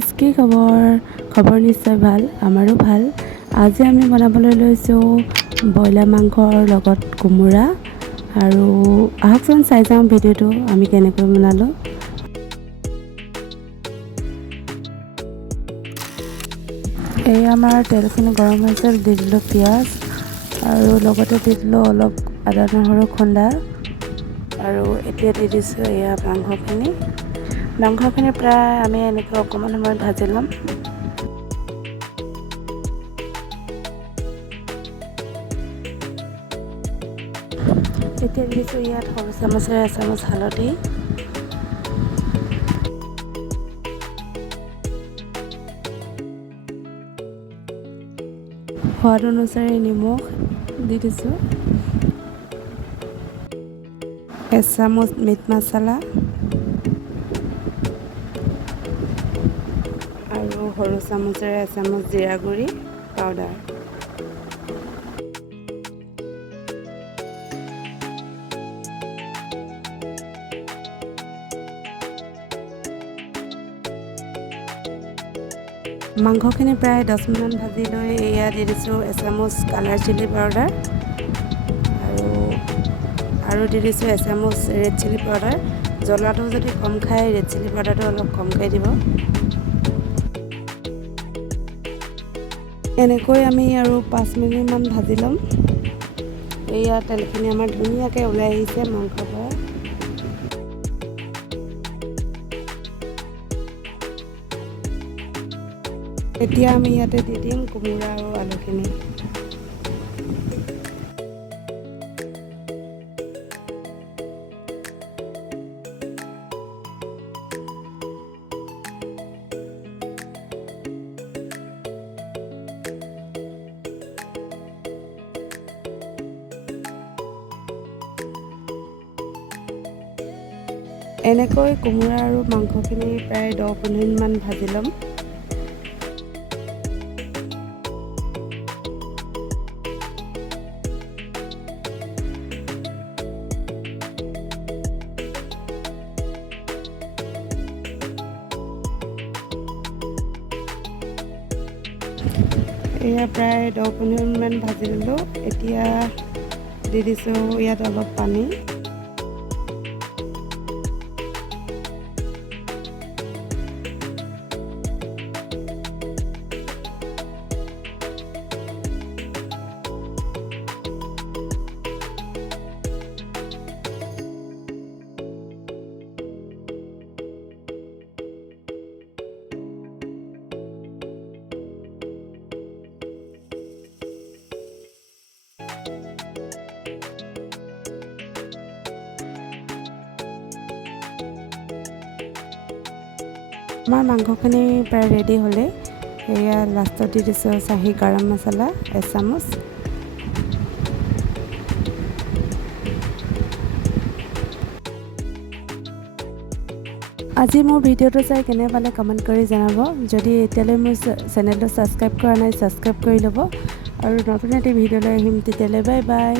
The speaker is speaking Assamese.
গাইজ, কি খবৰ নিশ্চয় ভাল, আমাৰো ভাল। আজি আমি বনাবলৈ লৈছোঁ ব্ৰইলাৰ মাংসৰ লগত কোমোৰা। আৰু আহকচোন চাই যাওঁ ভিডিঅ'টো আমি কেনেকৈ বনালোঁ। এই আমাৰ তেলখিনি গৰম হৈছে, দি দিলোঁ পিঁয়াজ আৰু লগতে দি দিলোঁ অলপ আদা নহৰু খুন্দা। আৰু এতিয়া দি দিছোঁ এয়া মাংসখিনি প্ৰায় আমি এনেকৈ অকণমান সময় ভাজি ল'ম। এতিয়া দিছোঁ ইয়াত সৰু চামুচেৰে এচামুচ হালধি, সোৱাদ অনুযায়ী নিমখ দি দিছোঁ, এচামুচ মিট মছলা আৰু সৰু চামুচেৰে এচামুচ জিৰা গুড়ি পাউডাৰ। মাংসখিনি প্ৰায় 10 মিনিটমান ভাজি লৈ এয়া দি দিছোঁ এচামুচ কালাৰ চিলি পাউডাৰ আৰু দি দিছোঁ এচামুচ ৰেড চিলি পাউডাৰ। জ্বলাটো যদি কম খায় ৰেড চিলি পাউডাৰটো অলপ কমকৈ দিব। এনেকৈ আমি আৰু 5 মিনিটমান ভাজি ল'ম। এয়া তেলখিনি আমাৰ ধুনীয়াকৈ ওলাই আহিছে মাংসৰ পৰা। এতিয়া আমি ইয়াতে দি দিম কোমোৰা আৰু আলুখিনি। এনেকৈ কোমোৰা আৰু মাংসখিনি প্ৰায় 10-15 মিনিটমান ভাজি ল'ম। এয়া প্ৰায় 10-15 মিনিটমান ভাজি ল'লোঁ। এতিয়া দি দিছোঁ ইয়াত অলপ পানী। আমাৰ মাংসখিনি প্ৰায় ৰেডি হ'লে এয়া লাষ্টত দি দিছোঁ চাহী গৰম মছলা এচামুচ। আজি মোৰ ভিডিঅ'টো চাই কেনে পালে কমেণ্ট কৰি জনাব। যদি এতিয়ালৈ মোৰ চেনেলটো ছাবস্ক্ৰাইব কৰা নাই ছাবস্ক্ৰাইব কৰি ল'ব আৰু নতুন এটি ভিডিঅ'লৈ আহিম তেতিয়ালৈ বাই বাই।